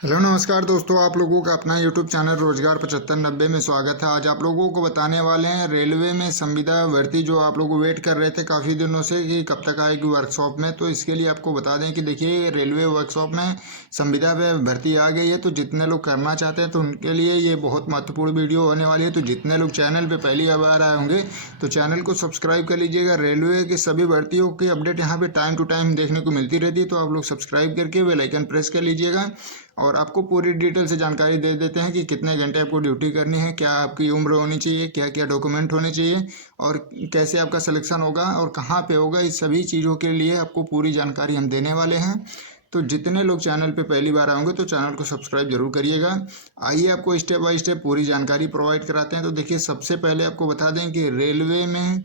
Hello नमस्कार दोस्तों, आप लोगों का अपना यूट्यूब चैनल रोजगार 7590 में स्वागत है। आज आप लोगों को बताने वाले हैं रेलवे में संविदा भर्ती, जो आप लोग वेट कर रहे थे काफ़ी दिनों से कि कब तक आएगी वर्कशॉप में। तो इसके लिए आपको बता दें कि देखिए, रेलवे वर्कशॉप में संविदा पे भर्ती आ गई है। तो जितने लोग करना चाहते हैं तो उनके लिए ये बहुत महत्वपूर्ण वीडियो होने वाली है। तो जितने लोग चैनल पर पहली बार आए होंगे तो चैनल को सब्सक्राइब कर लीजिएगा। रेलवे की सभी भर्तियों की अपडेट यहाँ पर टाइम टू टाइम देखने को मिलती रहती है, तो आप लोग सब्सक्राइब करके बेल आइकन प्रेस कर लीजिएगा। और आपको पूरी डिटेल से जानकारी दे देते हैं कि कितने घंटे आपको ड्यूटी करनी है, क्या आपकी उम्र होनी चाहिए, क्या क्या डॉक्यूमेंट होने चाहिए और कैसे आपका सिलेक्शन होगा और कहाँ पे होगा। इस सभी चीज़ों के लिए आपको पूरी जानकारी हम देने वाले हैं। तो जितने लोग चैनल पे पहली बार आएंगे तो चैनल को सब्सक्राइब जरूर करिएगा। आइए आपको स्टेप बाय स्टेप पूरी जानकारी प्रोवाइड कराते हैं। तो देखिए, सबसे पहले आपको बता दें कि रेलवे में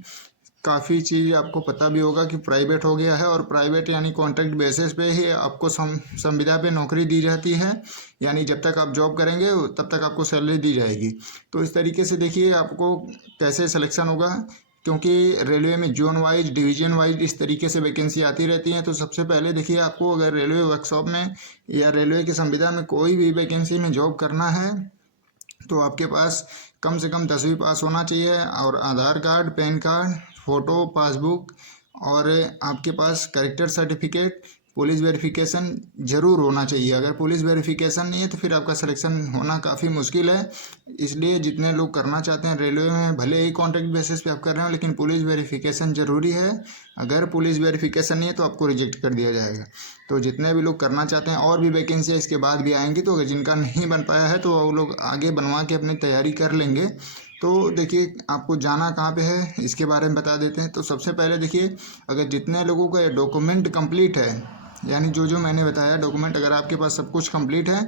काफ़ी चीज़ आपको पता भी होगा कि प्राइवेट हो गया है, और प्राइवेट यानी कॉन्ट्रैक्ट बेसिस पे ही आपको संविदा पे नौकरी दी जाती है। यानी जब तक आप जॉब करेंगे तब तक आपको सैलरी दी जाएगी। तो इस तरीके से देखिए आपको कैसे सिलेक्शन होगा, क्योंकि रेलवे में जोन वाइज, डिवीजन वाइज इस तरीके से वैकेंसी आती रहती हैं। तो सबसे पहले देखिए, आपको अगर रेलवे वर्कशॉप में या रेलवे की संविदा में कोई भी वैकेंसी में जॉब करना है तो आपके पास कम से कम 10वीं पास होना चाहिए, और Aadhaar card, PAN card, photo, passbook और आपके पास कैरेक्टर सर्टिफिकेट, पुलिस वेरिफिकेशन ज़रूर होना चाहिए। अगर पुलिस वेरिफिकेशन नहीं है तो फिर आपका सिलेक्शन होना काफ़ी मुश्किल है। इसलिए जितने लोग करना चाहते हैं रेलवे में, भले ही कॉन्ट्रैक्ट बेसिस पे आप कर रहे हो, लेकिन पुलिस वेरिफिकेशन ज़रूरी है। अगर पुलिस वेरिफिकेशन नहीं है तो आपको रिजेक्ट कर दिया जाएगा। तो जितने भी लोग करना चाहते हैं, और भी वैकेंसी इसके बाद भी आएंगी, तो अगर जिनका नहीं बन पाया है तो वो लोग आगे बनवा के अपनी तैयारी कर लेंगे। तो देखिए, आपको जाना कहाँ पे है इसके बारे में बता देते हैं। तो सबसे पहले देखिए, अगर जितने लोगों का डॉक्यूमेंट कंप्लीट है, यानी जो जो मैंने बताया डॉक्यूमेंट अगर आपके पास सब कुछ कंप्लीट है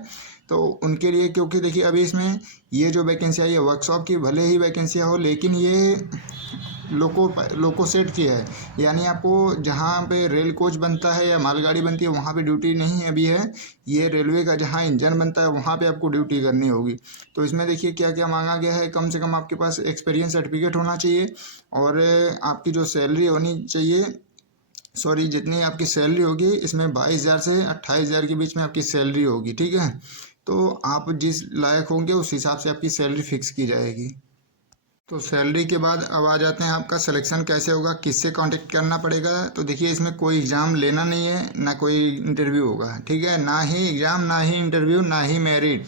तो उनके लिए, क्योंकि देखिए अभी इसमें ये जो वैकेंसी आई है वर्कशॉप की, भले ही वैकेंसियाँ हो, लेकिन ये लोको सेट की है। यानी आपको जहाँ पे रेल कोच बनता है या मालगाड़ी बनती है वहाँ पे ड्यूटी नहीं अभी है। ये रेलवे का जहाँ इंजन बनता है वहाँ पे आपको ड्यूटी करनी होगी। तो इसमें देखिए क्या क्या मांगा गया है। कम से कम आपके पास एक्सपीरियंस सर्टिफिकेट होना चाहिए, और आपकी जो सैलरी होनी चाहिए, सॉरी, जितनी आपकी सैलरी होगी इसमें 22,000 से 28,000 के बीच में आपकी सैलरी होगी, ठीक है। तो आप जिस लायक होंगे उस हिसाब से आपकी सैलरी फिक्स की जाएगी। तो सैलरी के बाद अब आ जाते हैं आपका सिलेक्शन कैसे होगा, किससे कांटेक्ट करना पड़ेगा। तो देखिए, इसमें कोई एग्ज़ाम लेना नहीं है, ना कोई इंटरव्यू होगा, ठीक है। ना ही एग्ज़ाम, ना ही इंटरव्यू, ना ही मेरिट,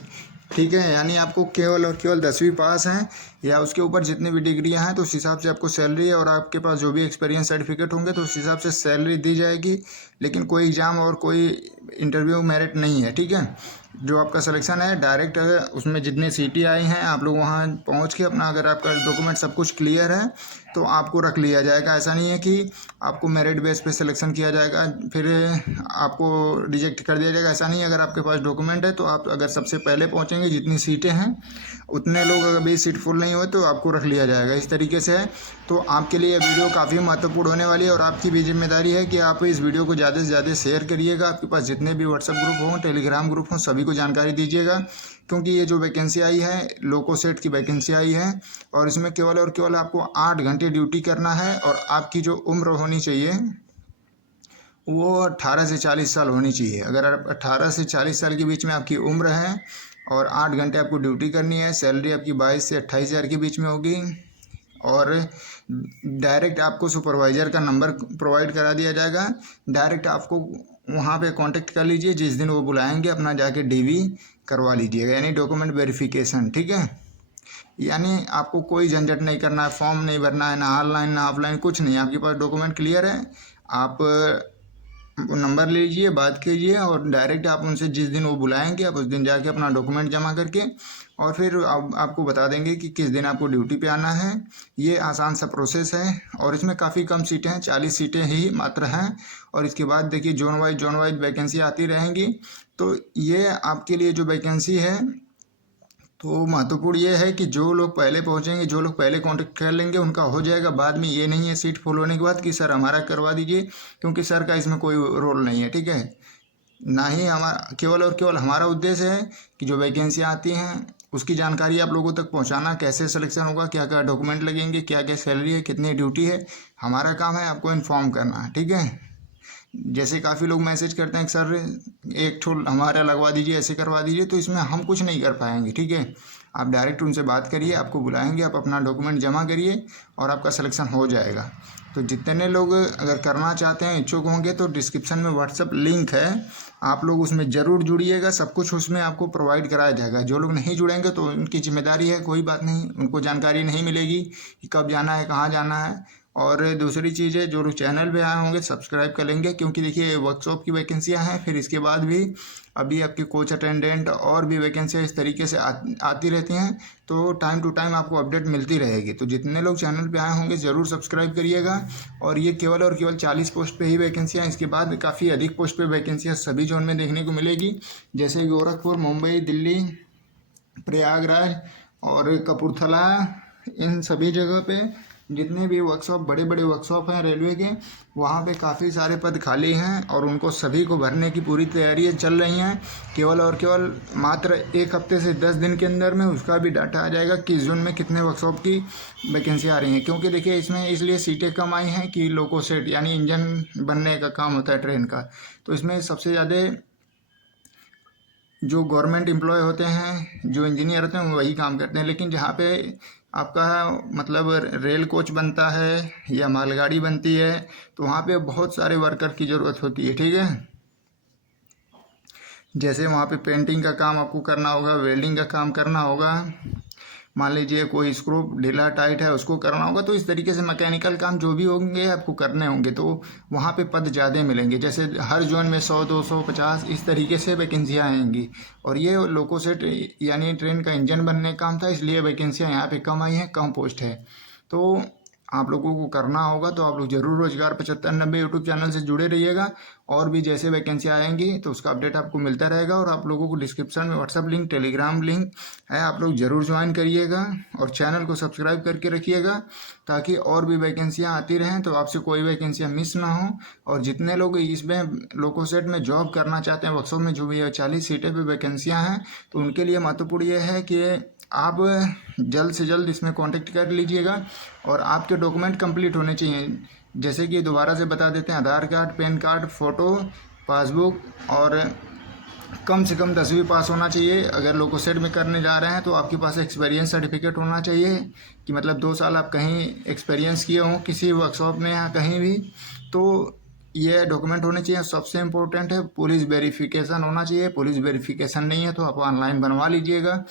ठीक है। यानी आपको केवल और केवल 10वीं पास हैं या उसके ऊपर जितनी भी डिग्रियां हैं तो उस हिसाब से आपको सैलरी, और आपके पास जो भी एक्सपीरियंस सर्टिफिकेट होंगे तो उस हिसाब से सैलरी दी जाएगी। लेकिन कोई एग्ज़ाम और कोई इंटरव्यू मेरिट नहीं है, ठीक है। जो आपका सिलेक्शन है डायरेक्ट, उसमें जितनी सीटें आई हैं आप लोग वहाँ पहुँच के अपना, अगर आपका डॉक्यूमेंट सब कुछ क्लियर है तो आपको रख लिया जाएगा। ऐसा नहीं है कि आपको मेरिट बेस पे सिलेक्शन किया जाएगा फिर आपको रिजेक्ट कर दिया जाएगा, ऐसा नहीं है। अगर आपके पास डॉक्यूमेंट है तो आप अगर सबसे पहले पहुँचेंगे, जितनी सीटें हैं उतने लोग, अगर भी सीट फुल नहीं हुए तो आपको रख लिया जाएगा। इस तरीके से है। तो आपके लिए वीडियो काफ़ी महत्वपूर्ण होने वाली है, और आपकी भी जिम्मेदारी है कि आप इस वीडियो को ज़्यादा से ज़्यादा शेयर करिएगा। आपके पास जितने भी व्हाट्सएप ग्रुप हों, टेलीग्राम ग्रुप हों, सभी को जानकारी दीजिएगा। क्योंकि ये जो वैकेंसी आई है, लोको सेट की वैकेंसी आई है, और इसमें केवल और केवल आपको 8 घंटे ड्यूटी करना है, और आपकी जो उम्र होनी चाहिए वो 18 से 40 साल होनी चाहिए। अगर आप 18 से 40 साल के बीच में आपकी उम्र है और 8 घंटे आपको ड्यूटी करनी है, सैलरी आपकी 22 से 28,000 के बीच में होगी, और डायरेक्ट आपको सुपरवाइज़र का नंबर प्रोवाइड करा दिया जाएगा। डायरेक्ट आपको वहाँ पे कांटेक्ट कर लीजिए, जिस दिन वो बुलाएंगे अपना जाके डीवी करवा लीजिएगा, यानी डॉक्यूमेंट वेरिफिकेशन, ठीक है। यानी आपको कोई झंझट नहीं करना है, फॉर्म नहीं भरना है, ना ऑनलाइन ना ऑफलाइन, कुछ नहीं। आपके पास डॉक्यूमेंट क्लियर है, आप नंबर लीजिए, बात कीजिए, और डायरेक्ट आप उनसे जिस दिन वो बुलाएंगे आप उस दिन जाके अपना डॉक्यूमेंट जमा करके, और फिर आपको बता देंगे कि किस दिन आपको ड्यूटी पे आना है। ये आसान सा प्रोसेस है, और इसमें काफ़ी कम सीटें हैं, 40 सीटें ही मात्र हैं। और इसके बाद देखिए, जोन वाइज वैकेंसी आती रहेंगी। तो ये आपके लिए जो वैकेंसी है, तो महत्वपूर्ण ये है कि जो लोग पहले पहुंचेंगे, जो लोग पहले कांटेक्ट कर लेंगे उनका हो जाएगा। बाद में ये नहीं है सीट फुल होने के बाद कि सर हमारा करवा दीजिए, क्योंकि सर का इसमें कोई रोल नहीं है, ठीक है। ना ही हमारा, केवल और केवल हमारा उद्देश्य है कि जो वैकेंसी आती हैं उसकी जानकारी आप लोगों तक पहुंचाना, कैसे सिलेक्शन होगा, क्या क्या डॉक्यूमेंट लगेंगे, क्या क्या सैलरी है, कितनी ड्यूटी है। हमारा काम है आपको इन्फॉर्म करना, ठीक है। जैसे काफ़ी लोग मैसेज करते हैं कि सर एक ठो हमारा लगवा दीजिए, ऐसे करवा दीजिए, तो इसमें हम कुछ नहीं कर पाएंगे। ठीक है, आप डायरेक्ट उनसे बात करिए, आपको बुलाएंगे, आप अपना डॉक्यूमेंट जमा करिए और आपका सिलेक्शन हो जाएगा। तो जितने लोग अगर करना चाहते हैं, इच्छुक होंगे, तो डिस्क्रिप्शन में व्हाट्सअप लिंक है, आप लोग उसमें ज़रूर जुड़िएगा। सब कुछ उसमें आपको प्रोवाइड कराया जाएगा। जो लोग नहीं जुड़ेंगे तो उनकी जिम्मेदारी है, कोई बात नहीं, उनको जानकारी नहीं मिलेगी कि कब जाना है, कहाँ जाना है। और दूसरी चीज़ है, जो लोग चैनल पे आए होंगे सब्सक्राइब कर लेंगे, क्योंकि देखिए वर्कशॉप की वैकेंसियाँ हैं, फिर इसके बाद भी अभी आपकी कोच अटेंडेंट और भी वैकेंसियाँ इस तरीके से आती रहती हैं। तो टाइम टू टाइम आपको अपडेट मिलती रहेगी। तो जितने लोग चैनल पे आए होंगे ज़रूर सब्सक्राइब करिएगा। और ये केवल और केवल 40 पोस्ट पे ही वैकेंसियाँ, इसके बाद काफ़ी अधिक पोस्ट पे वैकेंसियाँ सभी जोन में देखने को मिलेगी, जैसे गोरखपुर, मुंबई, दिल्ली, प्रयागराज और कपूरथला। इन सभी जगह पे जितने भी वर्कशॉप, बड़े बड़े वर्कशॉप हैं रेलवे के, वहाँ पे काफ़ी सारे पद खाली हैं और उनको सभी को भरने की पूरी तैयारियाँ चल रही हैं। केवल और केवल मात्र 1 हफ्ते से 10 दिन के अंदर में उसका भी डाटा आ जाएगा कि जोन में कितने वर्कशॉप की वैकेंसी आ रही हैं। क्योंकि देखिए इसमें इसलिए सीटें कम आई हैं कि लोको सेट यानी इंजन बनने का काम होता है ट्रेन का, तो इसमें सबसे ज़्यादा जो गवर्नमेंट एम्प्लॉय होते हैं, जो इंजीनियर होते हैं, वही काम करते हैं। लेकिन जहाँ पे आपका मतलब रेल कोच बनता है या मालगाड़ी बनती है, तो वहाँ पे बहुत सारे वर्कर की ज़रूरत होती है। ठीक है, जैसे वहाँ पे पेंटिंग का काम आपको करना होगा, वेल्डिंग का काम करना होगा, मान लीजिए कोई स्क्रू ढीला टाइट है उसको करना होगा, तो इस तरीके से मैकेनिकल काम जो भी होंगे आपको करने होंगे। तो वहाँ पे पद ज़्यादा मिलेंगे, जैसे हर जोन में 100, 200, 50 इस तरीके से वैकेंसियाँ आएंगी। और ये लोको सेट यानी ट्रेन का इंजन बनने का काम था, इसलिए वैकेंसियाँ यहाँ पे कम आई हैं, कम पोस्ट है। तो आप लोगों को करना होगा, तो आप लोग ज़रूर रोजगार 7590 यूट्यूब चैनल से जुड़े रहिएगा। और भी जैसे वैकेंसी आएंगी तो उसका अपडेट आपको मिलता रहेगा। और आप लोगों को डिस्क्रिप्शन में व्हाट्सअप लिंक, टेलीग्राम लिंक है, आप लोग ज़रूर ज्वाइन करिएगा और चैनल को सब्सक्राइब करके रखिएगा, ताकि और भी वैकेंसियाँ आती रहें, तो आपसे कोई वैकेंसियाँ मिस ना हो। और जितने लोग इसमें लोको सेट में जॉब करना चाहते हैं, वर्कशॉप में जो भी 40 सीटें पर वैकेंसियाँ हैं, तो उनके लिए महत्वपूर्ण ये है कि आप जल्द से जल्द इसमें कांटेक्ट कर लीजिएगा और आपके डॉक्यूमेंट कंप्लीट होने चाहिए। जैसे कि दोबारा से बता देते हैं, Aadhaar card, PAN card, photo, passbook और कम से कम 10वीं पास होना चाहिए। अगर लोको सेट में करने जा रहे हैं तो आपके पास एक्सपीरियंस सर्टिफिकेट होना चाहिए, कि मतलब 2 साल आप कहीं एक्सपीरियंस किए हों किसी वर्कशॉप में या कहीं भी। तो ये डॉक्यूमेंट होने चाहिए। सबसे इम्पोर्टेंट है पुलिस वेरिफिकेशन होना चाहिए। पुलिस वेरिफिकेशन नहीं है तो आप ऑनलाइन बनवा लीजिएगा,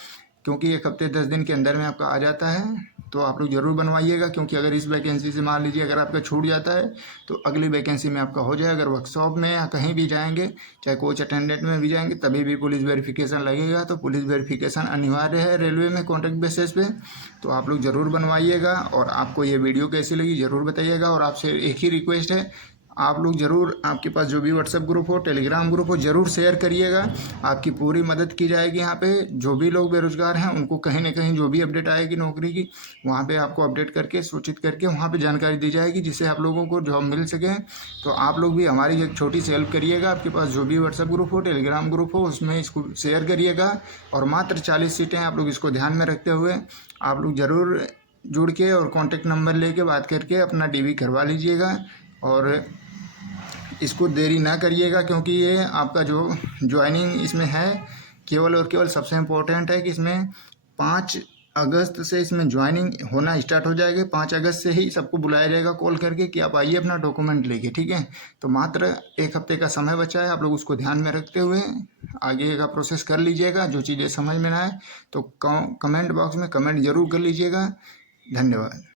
क्योंकि 1 हफ्ते 10 दिन के अंदर में आपका आ जाता है। तो आप लोग ज़रूर बनवाइएगा, क्योंकि अगर इस वैकेंसी से मान लीजिए अगर आपका छूट जाता है तो अगली वैकेंसी में आपका हो जाए। अगर वर्कशॉप में या कहीं भी जाएंगे, चाहे कोच अटेंडेंट में भी जाएंगे, तभी भी पुलिस वेरिफिकेशन लगेगा। तो पुलिस वेरिफिकेशन अनिवार्य है रेलवे में कॉन्ट्रैक्ट बेसिस पे। तो आप लोग ज़रूर बनवाइएगा। और आपको ये वीडियो कैसी लगी ज़रूर बताइएगा। और आपसे एक ही रिक्वेस्ट है, आप लोग ज़रूर, आपके पास जो भी व्हाट्सएप ग्रुप हो, टेलीग्राम ग्रुप हो, ज़रूर शेयर करिएगा। आपकी पूरी मदद की जाएगी। यहाँ पे जो भी लोग बेरोजगार हैं उनको कहीं ना कहीं जो भी अपडेट आएगी नौकरी की, वहाँ पे आपको अपडेट करके सूचित करके वहाँ पे जानकारी दी जाएगी, जिससे आप लोगों को जॉब मिल सके। तो आप लोग भी हमारी एक छोटी सी हेल्प करिएगा। आपके पास जो भी व्हाट्सएप ग्रुप हो, टेलीग्राम ग्रुप हो, उसमें इसको शेयर करिएगा। और मात्र 40 सीटें, आप लोग इसको ध्यान में रखते हुए आप लोग ज़रूर जुड़ के और कॉन्टेक्ट नंबर लेके बात करके अपना DV करवा लीजिएगा। और इसको देरी ना करिएगा, क्योंकि ये आपका जो ज्वाइनिंग इसमें है, केवल और केवल सबसे इम्पोर्टेंट है कि इसमें 5 अगस्त से इसमें ज्वाइनिंग होना स्टार्ट हो जाएगा। 5 अगस्त से ही सबको बुलाया जाएगा कॉल करके कि आप आइए अपना डॉक्यूमेंट लेके। ठीक है, तो मात्र 1 हफ्ते का समय बचा है। आप लोग उसको ध्यान में रखते हुए आगे का प्रोसेस कर लीजिएगा। जो चीज़ें समझ में ना आए तो कमेंट बॉक्स में कमेंट ज़रूर कर लीजिएगा। धन्यवाद।